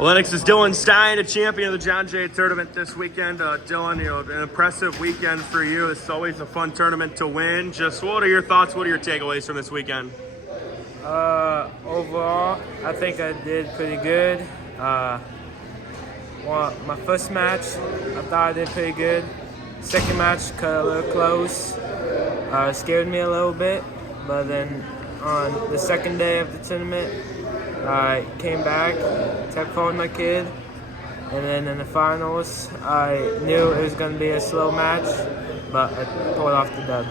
Lennox's Dylan Stein, a champion of the John Jay tournament this weekend. Dylan, an impressive weekend for you. It's always a fun tournament to win. Just what are your thoughts? What are your takeaways from this weekend? Overall, I think I did pretty good. Well, my first match, I thought I did pretty good. Second match, cut a little close. Scared me a little bit, but then on the second day of the tournament, I came back, kept following my kid, and then in the finals, I knew it was going to be a slow match, but I pulled off the dub.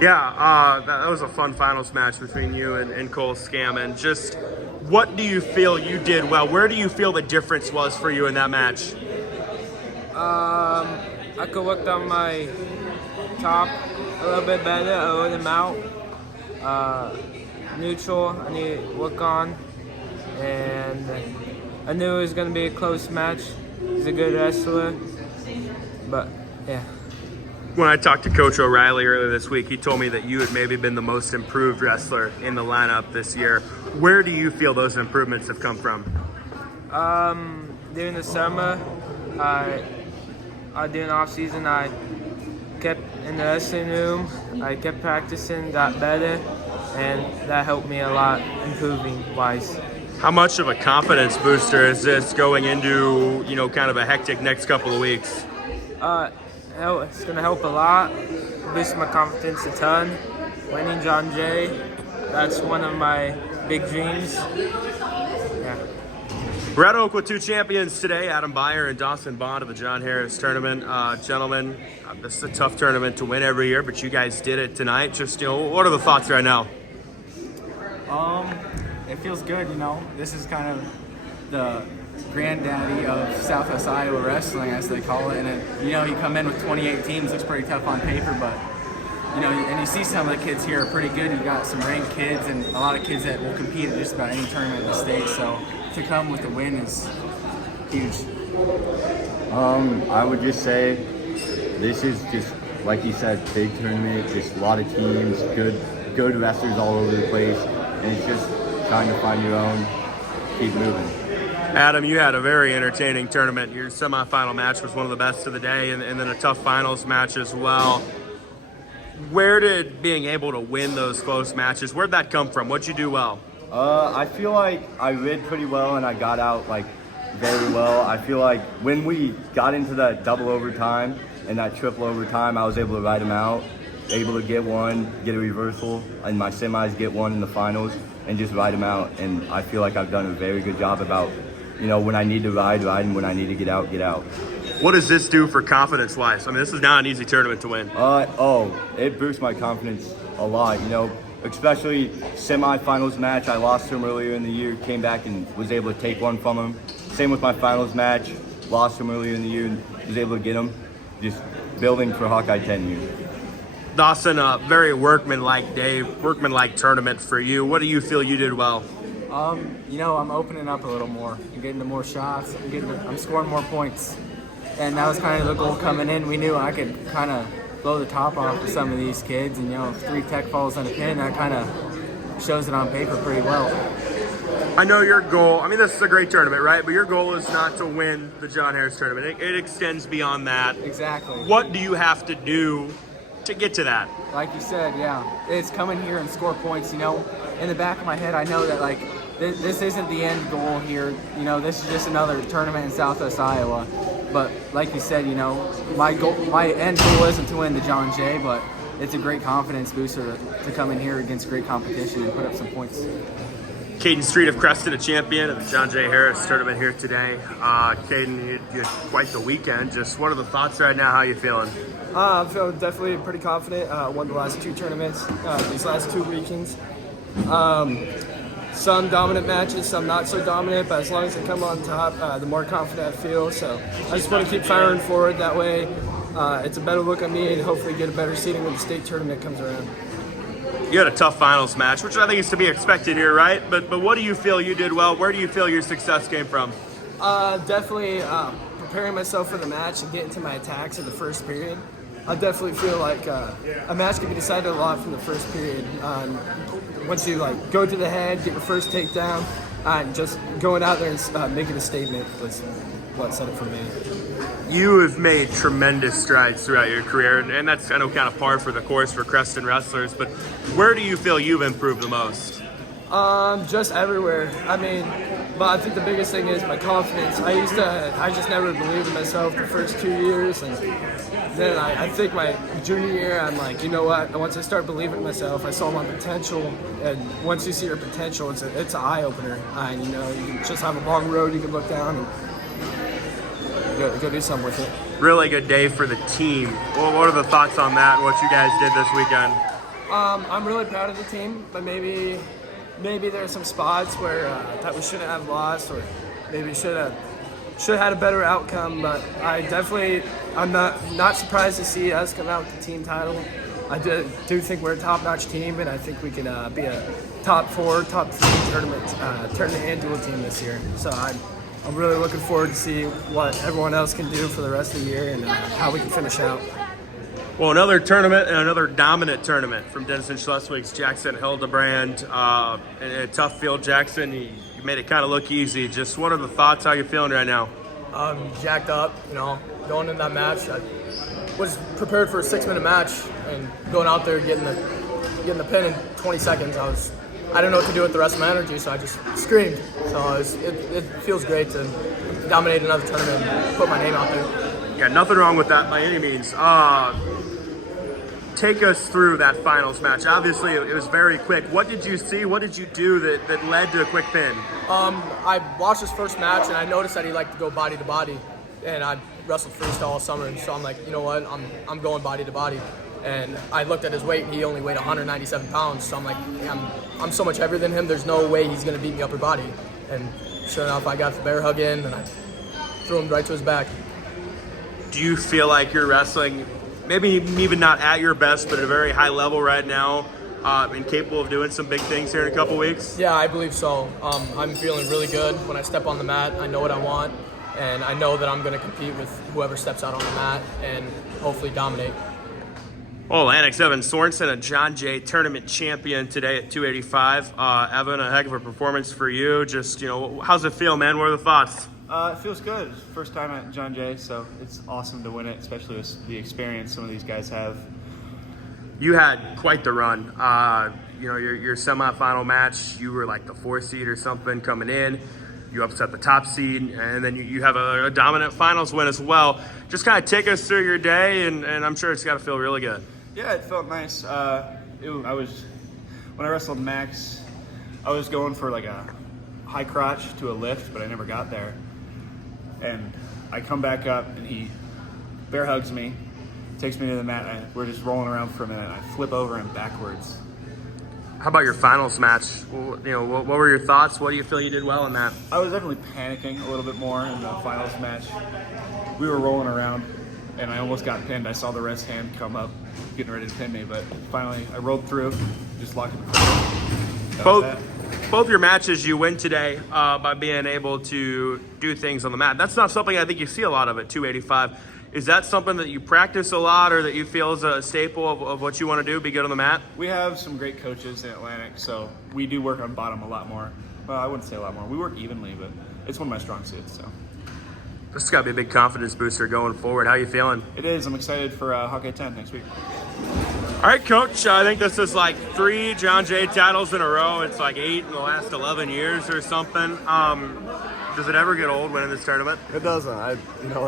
Yeah, that was a fun finals match between you and Cole Scammon. Just what do you feel you did well? Where do you feel the difference was for you in that match? I could work on my top a little bit better. I wrote them out. Neutral, I need to work on. And I knew it was going to be a close match. He's a good wrestler. But, yeah. When I talked to Coach O'Reilly earlier this week, he told me that you had maybe been the most improved wrestler in the lineup this year. Where do you feel those improvements have come from? During the summer, during the off season, I kept in the wrestling room. I kept practicing, got better, and that helped me a lot improving wise. How much of a confidence booster is this going into, kind of a hectic next couple of weeks? It's going to help a lot, boost my confidence a ton. Winning John Jay, that's one of my big dreams. Yeah. We're at Oak with two champions today, Adam Beyer and Dawson Bond of the John Harris tournament. Gentlemen, this is a tough tournament to win every year, but you guys did it tonight. Just, what are the thoughts right now? It feels good, This is kind of the granddaddy of Southwest Iowa wrestling, as they call it. And, you come in with 28 teams, looks pretty tough on paper, but, and you see some of the kids here are pretty good. You got some ranked kids and a lot of kids that will compete at just about any tournament in the state. So to come with a win is huge. I would just say this is just, like you said, big tournament, just a lot of teams, good wrestlers all over the place, and it's just trying to find your own, keep moving. Adam, you had a very entertaining tournament. Your semifinal match was one of the best of the day, and then a tough finals match as well. Where did being able to win those close matches, where'd that come from? What'd you do well? I feel like I rid pretty well and I got out very well. I feel like when we got into that double overtime and that triple overtime, I was able to ride them out, able to get one, get a reversal, and my semis get one in the finals, and just ride them out. And I feel like I've done a very good job about, when I need to ride, and when I need to get out, get out. What does this do for confidence-wise? I mean, this is not an easy tournament to win. It boosts my confidence a lot, especially semifinals match. I lost to him earlier in the year, came back and was able to take one from him. Same with my finals match, lost him earlier in the year and was able to get him. Just building for Hawkeye 10 years. Dawson, a very workman-like day, workman-like tournament for you. What do you feel you did well? I'm opening up a little more. I'm getting to more shots. I'm scoring more points. And that was kind of the goal coming in. We knew I could kind of blow the top off of some of these kids. And, 3 tech falls on a pin, that kind of shows it on paper pretty well. I know your goal, this is a great tournament, right? But your goal is not to win the John Harris tournament. It extends beyond that. Exactly. What do you have to do to get to that? Like you said, yeah. It's come in here and score points, In the back of my head, I know that, this isn't the end goal here. This is just another tournament in Southwest Iowa. But like you said, my end goal isn't to win the John Jay, but it's a great confidence booster to come in here against great competition and put up some points. Caden Street of Creston, a champion of the John Jay Harris tournament here today. Caden, you had quite the weekend. Just what are the thoughts right now? How are you feeling? I'm feeling definitely pretty confident. Won the last 2 tournaments, these last 2 weekends. Some dominant matches, some not so dominant, but as long as I come on top, the more confident I feel. So I just want to keep firing forward. That way it's a better look on me and hopefully get a better seating when the state tournament comes around. You had a tough finals match, which I think is to be expected here, right? But what do you feel you did well? Where do you feel your success came from? Definitely preparing myself for the match and getting to my attacks in the first period. I definitely feel like a match can be decided a lot from the first period. Once you go to the head, get your first takedown, And just going out there and making a statement was what said it for me. You have made tremendous strides throughout your career, and that's, I know, kind of par for the course for Creston wrestlers, but where do you feel you've improved the most? Just everywhere. I mean, but I think the biggest thing is my confidence. I just never believed in myself the first 2 years, and then I think my junior year, I'm like, you know what? Once I start believing in myself, I saw my potential, and once you see your potential, it's an eye opener. And you know, you can just have a long road you can look down and go do something with it. Really good day for the team. Well, what are the thoughts on that and what you guys did this weekend? I'm really proud of the team, but maybe there are some spots where that we shouldn't have lost, or maybe should have had a better outcome. But I'm not surprised to see us come out with the team title. I do think we're a top-notch team, and I think we can be a top 4, top 3 tournament and dual team this year. So I'm really looking forward to see what everyone else can do for the rest of the year and how we can finish out. Well, another tournament and another dominant tournament from Denison Schleswig's Jackson Hildebrand. In a tough field, Jackson, you made it kind of look easy. Just what are the thoughts? How you feeling right now? Jacked up, you know, going into that match. I was prepared for a 6-minute match, and going out there getting the pin in 20 seconds, I didn't know what to do with the rest of my energy, so I just screamed. So it feels great to dominate another tournament and put my name out there. Yeah, nothing wrong with that by any means. Take us through that finals match. Obviously, it was very quick. What did you see? What did you do that led to a quick pin? I watched his first match, and I noticed that he liked to go body to body, and I wrestled freestyle all summer, and so I'm like, you know what, I'm going body to body. And I looked at his weight, and he only weighed 197 pounds, so I'm like, I'm so much heavier than him, there's no way he's going to beat me upper body. And sure enough, I got the bear hug in, and I threw him right to his back. Do you feel like you're wrestling, maybe even not at your best, but at a very high level right now, and capable of doing some big things here in a couple weeks? Yeah, I believe so. I'm feeling really good when I step on the mat. I know what I want, and I know that I'm going to compete with whoever steps out on the mat and hopefully dominate. Well, Annex Evan Sorensen, a John Jay tournament champion today at 285. Evan, a heck of a performance for you. Just, you know, how's it feel, man? What are the thoughts? It feels good. First time at John Jay, so it's awesome to win it, especially with the experience some of these guys have. You had quite the run. You know, your semifinal match, you were like the 4th seed or something coming in. You upset the top seed, and then you have a dominant finals win as well. Just kind of take us through your day, and I'm sure it's got to feel really good. Yeah, it felt nice. When I wrestled Max, I was going for like a high crotch to a lift, but I never got there. And I come back up, and he bear hugs me, takes me to the mat, and we're just rolling around for a minute, and I flip over him backwards. How about your finals match? You know, what were your thoughts? What do you feel you did well in that? I was definitely panicking a little bit more in the finals match. We were rolling around, and I almost got pinned. I saw the ref's hand come up, getting ready to pin me, but finally I rolled through, just locked him in. Both your matches you win today by being able to do things on the mat. That's not something I think you see a lot of at 285. Is that something that you practice a lot, or that you feel is a staple of what you want to do, be good on the mat? We have some great coaches in Atlantic, so we do work on bottom a lot more. Well, I wouldn't say a lot more. We work evenly, but it's one of my strong suits. So This has got to be a big confidence booster going forward. How you feeling? it is. I'm excited for Hawkeye 10 next week. All right, Coach. I think this is like 3 John Jay titles in a row. It's like 8 in the last 11 years or something. Does it ever get old winning this tournament? It doesn't. And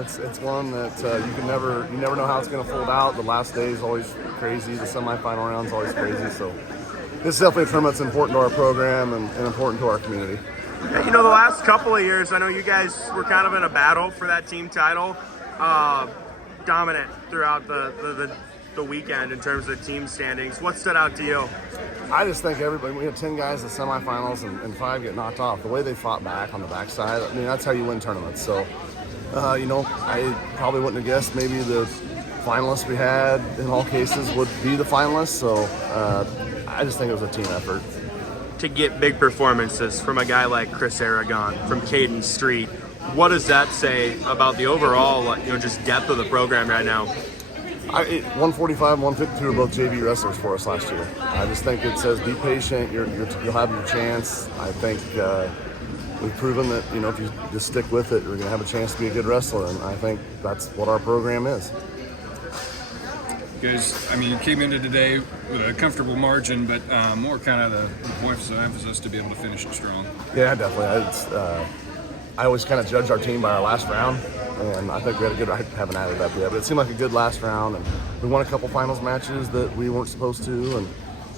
it's one that you never know how it's going to fold out. The last day is always crazy. The semifinal round's always crazy. So this is definitely a tournament that's important to our program and important to our community. You know, the last couple of years, I know you guys were kind of in a battle for that team title. Dominant throughout the weekend in terms of team standings. What stood out to you? I just think we had 10 guys in the semifinals and 5 get knocked off. The way they fought back on the backside, I mean, that's how you win tournaments. So, I probably wouldn't have guessed maybe the finalists we had in all cases would be the finalists. So, I just think it was a team effort. To get big performances from a guy like Chris Aragon, from Caden Street, what does that say about the overall, just depth of the program right now? 145 and 152 are both JV wrestlers for us last year. I just think it says be patient. You'll have your chance. I think we've proven that, you know, if you just stick with it, you're going to have a chance to be a good wrestler. And I think that's what our program is. Guys, I mean, you came into today with a comfortable margin, but more kind of the points of emphasis to be able to finish it strong. Yeah, definitely. I always kind of judge our team by our last round, and I think we had a good. I haven't added up yet, but it seemed like a good last round, and we won a couple finals matches that we weren't supposed to,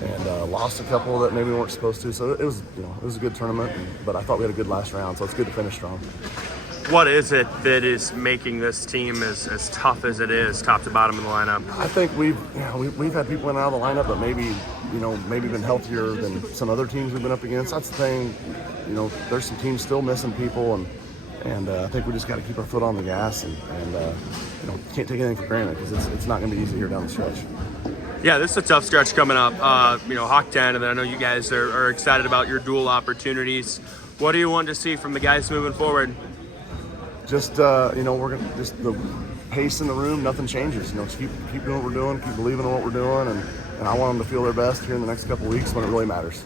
and lost a couple that maybe we weren't supposed to. So it was, you know, it was a good tournament, but I thought we had a good last round, so it's good to finish strong. What is it that is making this team as tough as it is, top to bottom of the lineup? I think we've had people in and out of the lineup, but maybe been healthier than some other teams we've been up against. That's the thing. You know, there's some teams still missing people, and I think we just got to keep our foot on the gas and you know, can't take anything for granted because it's not going to be easy here down the stretch. Yeah, this is a tough stretch coming up. You know, Hawk 10, and then I know you guys are excited about your dual opportunities. What do you want to see from the guys moving forward? Just you know, we're gonna just the pace in the room. Nothing changes. You know, just keep doing what we're doing, keep believing in what we're doing, and I want them to feel their best here in the next couple of weeks when it really matters.